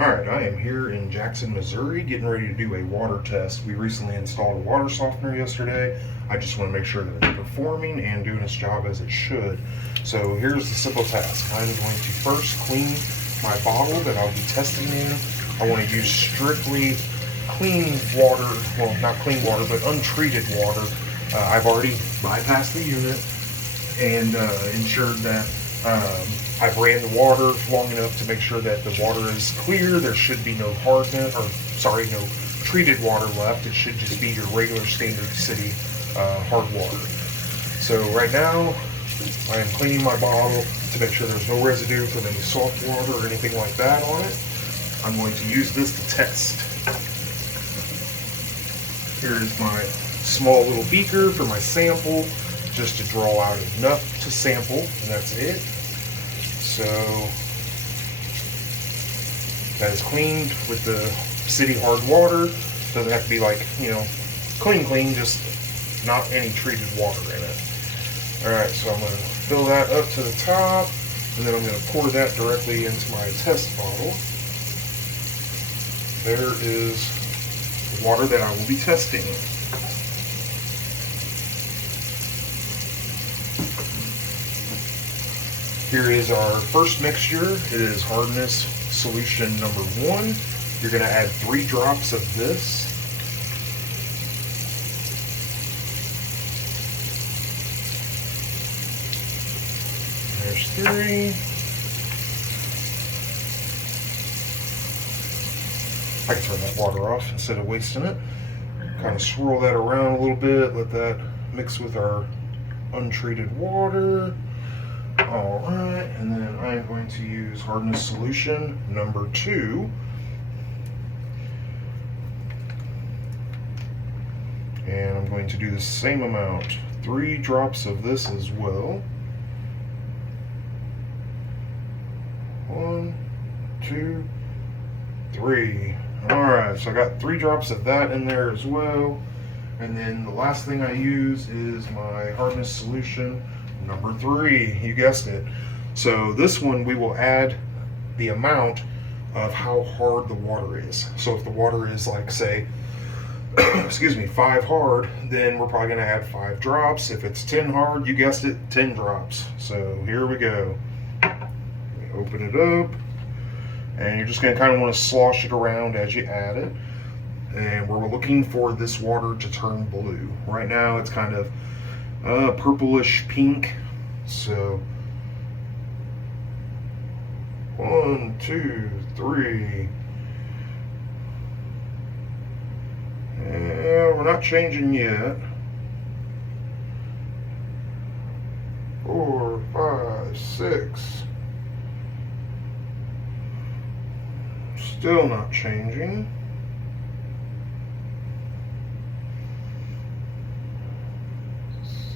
Alright, I am here in Jackson, Missouri, getting ready to do a water test. We recently installed a water softener yesterday. I just want to make sure that it's performing and doing its job as it should. So here's the simple task. I'm going to first clean my bottle that I'll be testing in. I want to use strictly clean water, well, not clean water, but untreated water. I've already bypassed the unit and ensured that I've ran the water long enough to make sure that the water is clear. There should be no hardness, or sorry, no treated water left. It should just be your regular standard city hard water. So right now, I am cleaning my bottle to make sure there's no residue from any salt water or anything like that on it. I'm going to use this to test. Here is my small little beaker for my sample, just to draw out enough to sample, and that's it. So that is cleaned with the city hard water. Doesn't have to be like, clean, just not any treated water in it. Alright, so I'm going to fill that up to the top, and then I'm going to pour that directly into my test bottle. There is the water that I will be testing. Here is our first mixture. It is hardness solution number 1. You're going to add 3 drops of this. There's 3. I can turn that water off instead of wasting it. Kind of swirl that around a little bit, let that mix with our untreated water. Alright, and then I'm going to use hardness solution number 2. And I'm going to do the same amount. 3 drops of this as well. 1, 2, 3. Alright, so I got 3 drops of that in there as well. And then the last thing I use is my hardness solution number 3, you guessed it. So this one we will add the amount of how hard the water is. So if the water is like, say, 5 hard, then we're probably going to add 5 drops. If it's 10 hard, you guessed it, 10 drops. So here we go. Open it up, and you're just going to kind of want to slosh it around as you add it. And we're looking for this water to turn blue. Right now it's kind of purplish pink. So 1, 2, 3. Yeah, we're not changing yet. 4, 5, 6. Still not changing.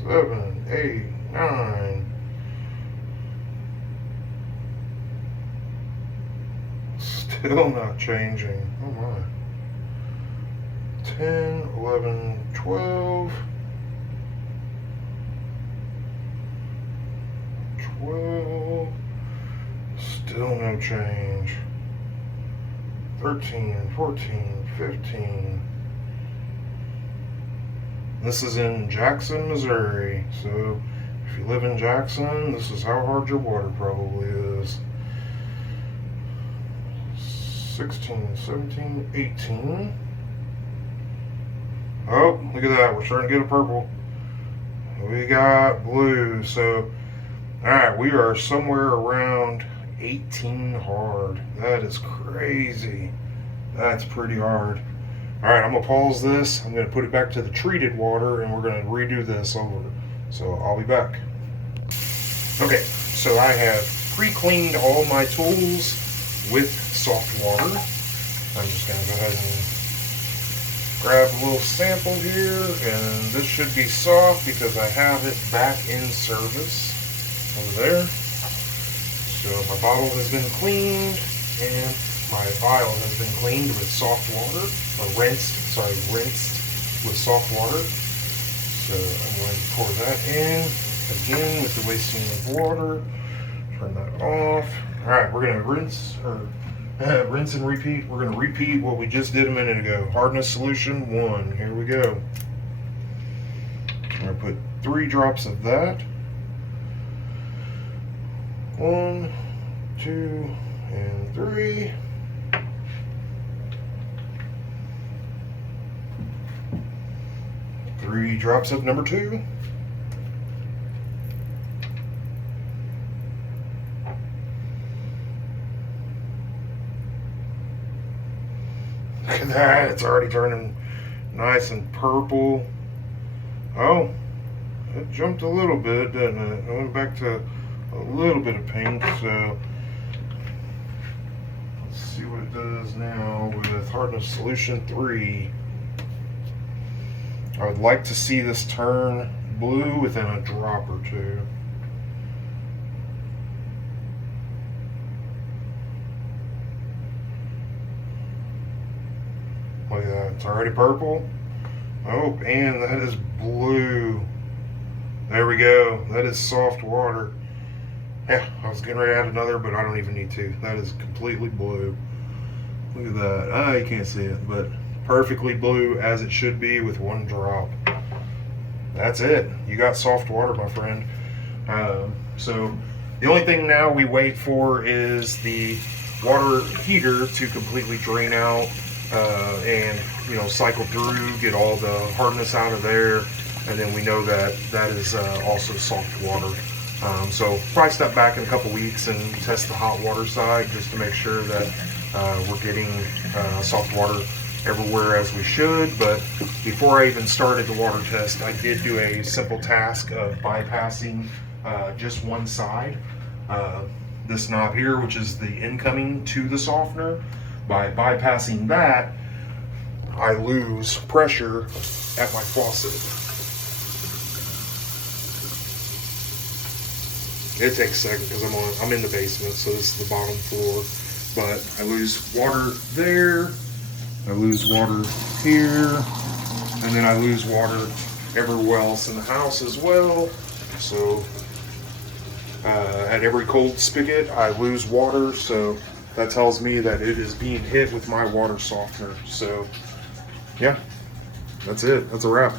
7, 8, 9. Still not changing. Oh my. 10, 11, 12. 12. Still no change. 13, 14, 15. This is in Jackson, Missouri. So if you live in Jackson, this is how hard your water probably is. 16, 17, 18. Oh, look at that. We're starting to get a purple. We got blue. So, alright, we are somewhere around 18 hard. That is crazy. That's pretty hard. Alright, I'm going to pause this. I'm going to put it back to the treated water, and we're going to redo this over. So I'll be back. Okay, so I have pre-cleaned all my tools with soft water. I'm just going to go ahead and grab a little sample here, and this should be soft because I have it back in service over there. So my bottle has been cleaned, and my vial has been cleaned with soft water, or rinsed with soft water. So I'm going to pour that in, again with the wasting of water. Turn that off. Alright, we're going to rinse, or Rinse and repeat. We're going to repeat what we just did a minute ago. Hardness solution 1. Here we go. I'm going to put 3 drops of that. 1, 2, and 3. Three drops of number 2. Look at that, it's already turning nice and purple. Oh, it jumped a little bit, didn't it? I went back to a little bit of pink, so let's see what it does now with hardness solution 3. I would like to see this turn blue within a drop or 2. Look at that, it's already purple. Oh, and that is blue. There we go, that is soft water. Yeah, I was getting ready to add another, but I don't even need to. That is completely blue. Look at that. Ah, you can't see it, but perfectly blue as it should be with 1 drop. That's it. You got soft water, my friend. So the only thing now we wait for is the water heater to completely drain out and cycle through, get all the hardness out of there, and then we know that that is also soft water. So probably step back in a couple weeks and test the hot water side just to make sure that we're getting soft water everywhere as we should. But before I even started the water test, I did do a simple task of bypassing just one side. This knob here, which is the incoming to the softener. By bypassing that, I lose pressure at my faucet. It takes a second because I'm in the basement, so this is the bottom floor. But I lose water there, I lose water here, and then I lose water everywhere else in the house as well. So at every cold spigot, I lose water, so that tells me that it is being hit with my water softener. So yeah, that's it. That's a wrap.